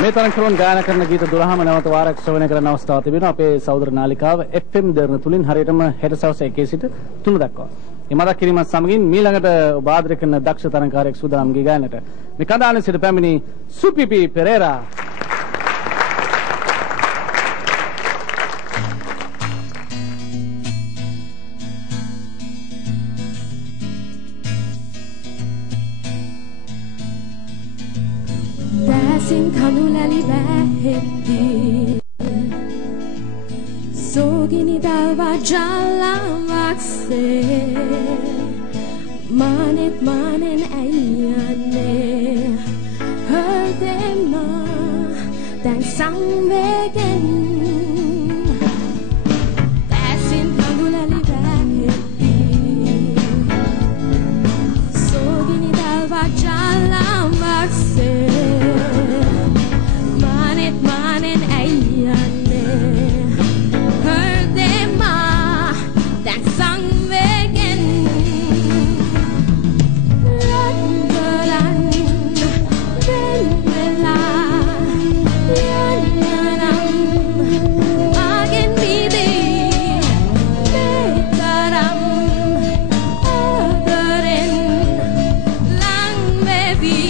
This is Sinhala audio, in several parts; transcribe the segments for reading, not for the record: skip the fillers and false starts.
මේ තරම් කරුවන් ගායනා කරන ගීත 12ම නැවත වාරයක් ශ්‍රවණය කරන්න අවස්ථාවක් තිබෙනවා අපේ සහෝදර නාලිකාව FM දෙරණ තුලින් හරියටම හෙට සවස් 1 සිට 3 දක්වා. මේ මතක් කිරීමත් සමගින් මීළඟට ඔබ ආදරය කරන දක්ෂ තරංකාරයෙක් සූදානම් ගී ගායනට මේ කඳානේ සිට පැමිණි සුපිපි Perera. Dancing kanulali vähetti Sogini dalva jallavakse Manen äijänne Hörtemma tän sangvägen Dancing kanulali vähetti Sogini dalva jallavakse Manen äijänne Hörtemma tän sangvägen Röntgöran Vemmela Jännaram Magen midi Vetaram Öderen Langvävi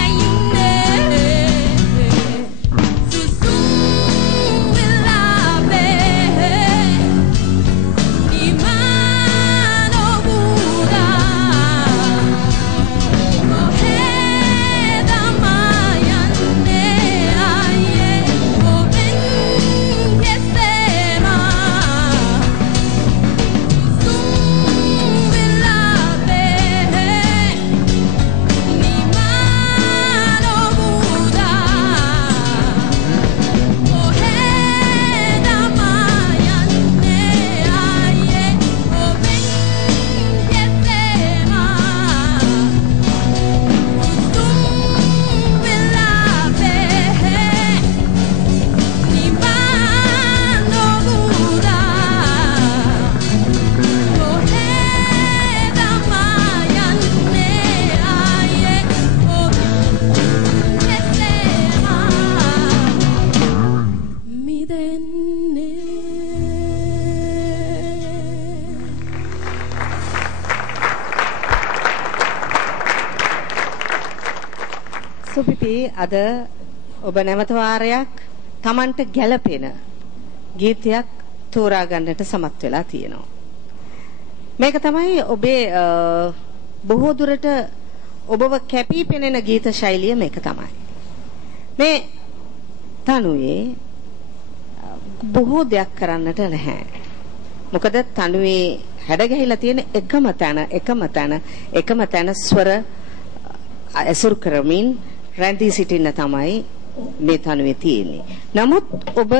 äijunne සුපිපි අද ඔබ නැවත වාරයක් Tamanට ගැළපෙන ගීතයක් තෝරා ගන්නට සමත් වෙලා තියෙනවා. මේක තමයි ඔබේ බොහෝ දුරට ඔබව කැපී පෙනෙන ගීත ශෛලිය මේක තමයි. මේ තනුවේ බොහෝ දෙයක් කරන්නට නැහැ. මොකද තනුවේ හැඩ ගැහිලා තියෙන එකම තැන ස්වර ඇසුරු කරමින් රැඳී සිටින්න තමයි මේ තනුවේ තියෙන්නේ. නමුත් ඔබ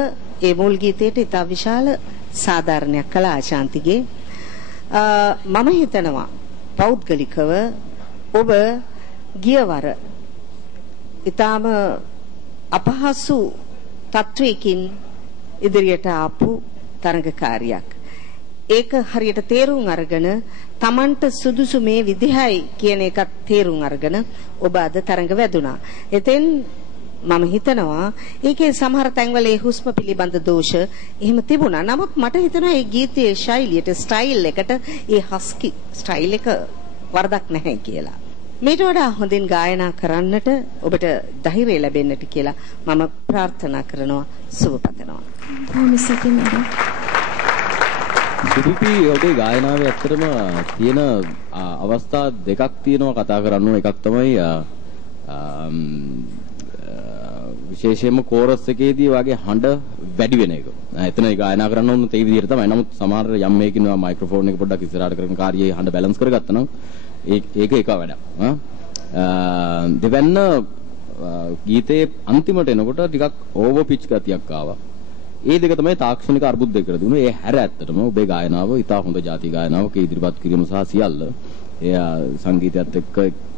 ඒ මුල් ගීතයට ඉතා විශාල සාධාරණයක් කළා ආශාන්තිගේ. මම හිතනවා පෞද්ගලිකව ඔබ ගියවර ඊටාම අපහසු තත්වයකින් ඉදිරියට ආපු තරඟකාරියක්. ඒක හරියට තේරුම් අරගෙන Tamanට සුදුසු මේ විදිහයි කියන එකත් තේරුම් අරගෙන ඔබ අද තරඟ වැදුනා. එතෙන් මම හිතනවා ඒකේ සමහර තැන්වල ඒ හුස්ම පිළිබඳ දෝෂ එහෙම තිබුණා. නමුත් මට හිතෙනවා මේ ගීතයේ ශෛලියට ස්ටයිල් එකට ඒ හස්කි ස්ටයිල් එක වරදක් නැහැ කියලා. මේට වඩා හොඳින් ගායනා කරන්නට ඔබට ධෛර්යය ලැබෙන්නට කියලා මම ප්‍රාර්ථනා කරනවා සුබ පතනවා. සුපිපි ඔබේ ගායනාවේ ඇත්තටම තියෙන අවස්ථා දෙකක් තියෙනවා කතා කරන්න. එකක් තමයි විශේෂයෙන්ම කෝරස් එකේදී වගේ හඬ වැඩි වෙන එක. එතන ගායනා කරන්න ඕන තේ විදිහට තමයි. නමුත් සමහර යම් මේකින් මයික්‍රොෆෝන් එක පොඩ්ඩක් ඉස්සරහට කරගෙන කාර්යයේ හඬ බැලන්ස් කරගත්තා නම් ඒක එක වැඩක්. දෙවැන්න ගීතයේ අන්තිමට එනකොට ටිකක් ඕවර් පිච් ගතියක් ආවා. ඒ දෙක තමයි තාක්ෂණික අර්බුදය කර දුන්නේ. ඒ හැර ඇත්තටම ඔබේ ගායනාව ඉතා හොඳ ජාති ගායනාවක් ඉදිරිපත් කිරීම සහ සියල්ල එය සංගීතයත් එක්ක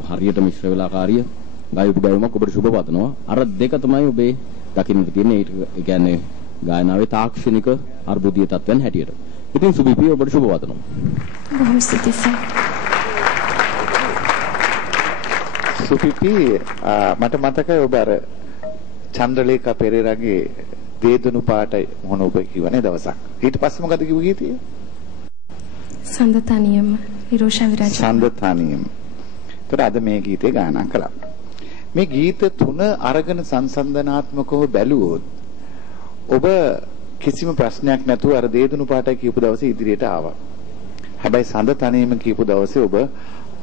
හරියට මිශ්‍ර වෙලා කාර්ය ගායපු ගායමක් ඔබට සුබ පතනවා. අර දෙක තමයි ඔබේ දකින්න තියෙන්නේ. ඒ කියන්නේ ගායනාවේ තාක්ෂණික අර්බුදීය තත්ත්වයන් හැටියට. ඉතින් සුබිපි ඔබට සුබ පතනවා. බොහොම ස්තුතියි. සුපිපි මට මතකයි ඔබ අර චන්ද්‍රලේඛා පෙරේරාගේ දේදුණු පාටයි මොන ඔබ කිව්වනේ දවසක්. ඊට පස්සේ මොකද කිව්ව ගීතය? සඳතනියම විරෝෂා විරාජ. සඳතනියම. ඒතර අද මේ ගීතේ ගායනා කළා. මේ ගීත තුන අරගෙන සංසන්දනාත්මකව බැලුවොත් ඔබ කිසිම ප්‍රශ්නයක් නැතුව අර දේදුණු පාටයි කියපු දවසේ ඉදිරියට ආවා. හැබැයි සඳතනියම කියපු දවසේ ඔබ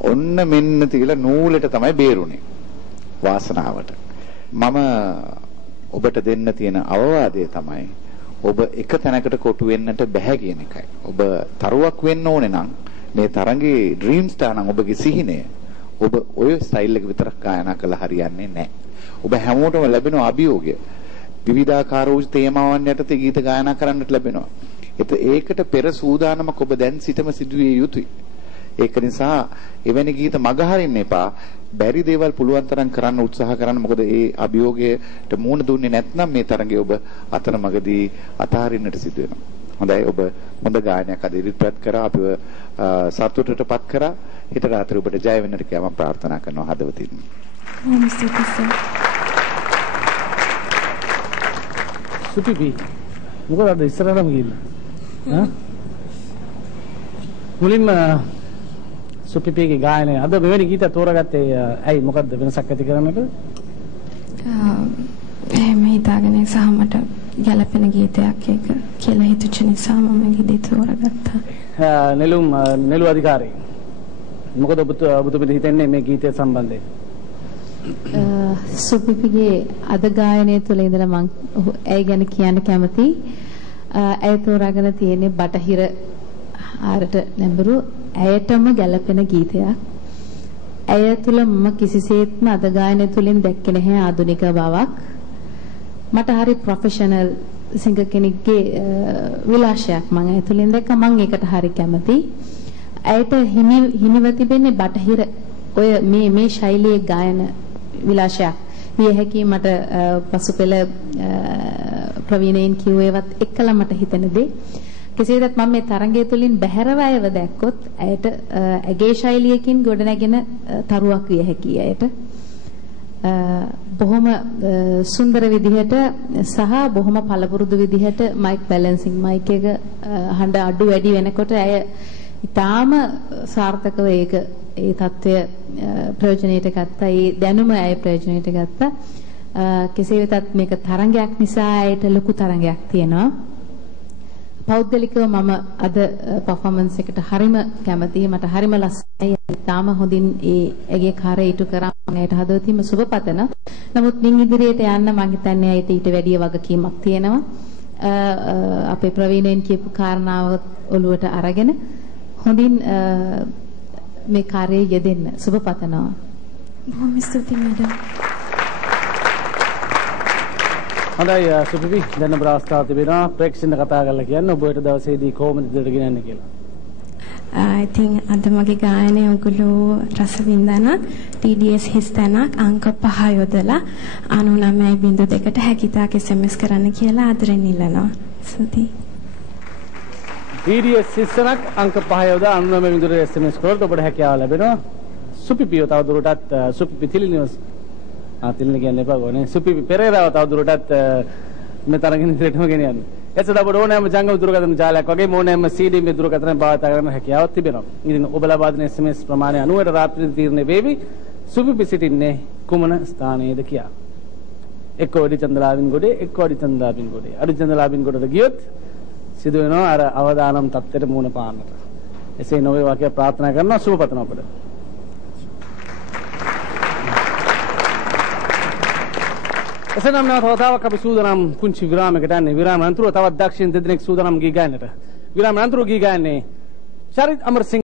ඔන්න මෙන්න තියලා නූලට තමයි බේරුනේ. වාසනාවට. මම ඔබට දෙන්න තියෙන අවවාදය තමයි ඔබ එක තැනකට කොටු වෙන්නට බෑ කියන එකයි. ඔබ තරුවක් වෙන්න ඕනේ නම් මේ තරඟේ ඩ්‍රීම් ස්ටාර් නම් ඔබගේ සිහිනය ඔබ ඔය ස්ටයිල් එක විතරක් ගායනා කළා හරියන්නේ නැහැ. ඔබ හැමෝටම ලැබෙන අභියෝගය විවිධාකාර වූ තේමාවන් යටතේ ගීත ගායනා කරන්නට ලැබෙනවා. ඒකට පෙර සූදානමක් ඔබ දැන් සිටම සිදුවිය යුතුයි. ඒක නිසා එවැනි ගීත මගහරින්න එපා. බැරි දේවල් පුළුවන් තරම් කරන්න උත්සාහ කරන්න. මොකද ඒ අභියෝගයට මුහුණ දුන්නේ නැත්නම් මේ තරඟේ ඔබ අතරමඟදී අතහරින්නට සිදු වෙනවා. හොඳයි ඔබ හොඳ ගායනයක් අද ඉදිරිපත් කරා. අපිව සතුටටපත් කරා. හිත රාත්‍රියේ ඔබට ජය වෙන්නට කියලා මම ප්‍රාර්ථනා කරනවා හදවතින්. සුපිපි මොකද අද ඉස්සරහටම ගිහිල්ලා මුලින්ම සුපිපිගේ ගායනය අද මෙවැනි ගීත තෝරාගත්තේ ඇයි මොකද්ද වෙනසක් ඇති කරන්නද? එහෙම හිතාගෙන සහ මට ගැළපෙන ගීතයක් ඒක කියලා හිතුච්ච නිසා මම ගීත තෝරාගත්තා. නෙළු අධිකාරී මොකද ඔබතුමිට හිතන්නේ මේ ගීතය සම්බන්ධයෙන්? සුපිපිගේ අද ගායනය තුළ ඉඳලා මම ඇයි ගැන කියන්න කැමතියි. ඇය තෝරාගෙන තියෙන්නේ බටහිර ආරට නැඹුරු ඇයටම ගැළපෙන ගීතයක්. ඇය තුළ මම කිසිසේත්ම අද ගායනය තුළින් දැක්කේ නැහැ ආධුනික බවක්. මට හරි ප්‍රොෆෙෂනල් සිංගර් කෙනෙක්ගේ විලාසයක් මම ඇය තුළින් දැක්කා. මම ඒකට හරි කැමතියි. ඇයට හිමිව තිබෙන්නේ බටහිර ඔය මේ ශෛලියේ ගායන විලාසයක්. විය හැකි මට පසුපෙළ ප්‍රවීණයින් කිව්වේවත් එක්කලා මට හිතෙන දේ. කෙසේදත් මම මේ තරඟය තුලින් බැහැරව අයව දැක්කොත් ඇයට ඇගේ ශෛලියකින් ගොඩනැගෙන තරුවක් විය හැකියි ඇයට. බොහොම සුන්දර විදිහට සහ බොහොම පළපුරුදු විදිහට මයික් බැලන්සින් මයික් එක හඬ අඩු වැඩි වෙනකොට ඇය ඊටාම සාර්ථකව ඒ தত্ত্বය ප්‍රයෝජනෙට ගත්තා. ඒ දැනුම ඇය ප්‍රයෝජනෙට ගත්තා. කෙසේ වෙතත් මේක තරංගයක් නිසා ඒට ලොකු තරංගයක් තියෙනවා. පෞද්ගලිකව මම අද පර්ෆෝමන්ස් එකට හරිම කැමතියි. මට හරිම ලස්සනයි. තාම හොඳින් ඒගේ කාර්යය ඉටු කරා මම ඒට හදවතින්ම සුබපතන. නමුත් මින් ඉදිරියට යන්න මම හිතන්නේ ඒට ඊට වැඩිය වගකීමක් තියෙනවා. අපේ ප්‍රවීණයන් කියපු කාරණාව ඔළුවට අරගෙන හොඳින් මේ කාර්යයේ යෙදෙන්න සුබපතනවා. බොහොම ස්තුතියි මැඩම්. හොඳයි සුපිපි දැන් අපේ අවස්ථාව තිබෙනවා ප්‍රේක්ෂණ කතා කරලා කියන්න ඔබට දවසේදී කොහොමද ඉදිරියට ගෙනන්නේ කියලා. ඉතින් අද මගේ ගායනය ඔයගොල්ලෝ රස විඳන TDS හිස්තැනක් අංක 5 යොදලා 99.2ට හැකිතාක් SMS කරන්න කියලා ආදරෙන් ඉල්ලනවා. ස්තුතියි. TDS හිස්තැනක් අංක 5 යොදලා 99.2ට SMS කරොත් ඔබට හැකියාව ලැබෙනවා. සුපිපිය තවදුරටත් සුපිපි තිලිනිවස් තිලින කියන්නේ එපා ගෝනේ. සුපිපි පෙරේරාව තවදුරටත් මේ තරගින් ඉදිරියටම ගෙනියන්න. එතකොට අපට ඕනෑම ජංගම දුරකථන ජාලයක් වගේ ඕනෑම CD මේ දුරකථන භාවිත කරන්න හැකියාවක් තිබෙනවා. ඉතින් ඔබ ලබා දෙන SMS ප්‍රමාණය 90ට රාත්‍රියේ තීරණය වේවි. සුපිපි සිටින්නේ කුමන ස්ථානයේද කියා. එක්ක ඔඩි චන්දලාවින් ගොඩේ එක්ක ඔඩි චන්දලාවින් ගොඩේ. අඩි චන්දලාවින් ගොඩට ගියොත් සිදු වෙනවා අර අවදානම් තත්ත්වයට මුහුණ පාන්නට. එසේ නොවේ වාක්‍ය ප්‍රාර්ථනා කරනවා සුබපතන අපට. එසේනම් නැවතතාවක් අපි සූදානම් පුංචි විරාමයකට යන්නේ. විරාම අනතුරුව තවත් දක්ෂිණ දෙදෙනෙක් සූදානම් ගී ගන්නට. විරාම අනතුරුව ගී ගන්නේ ශරිත් අමරසිංහ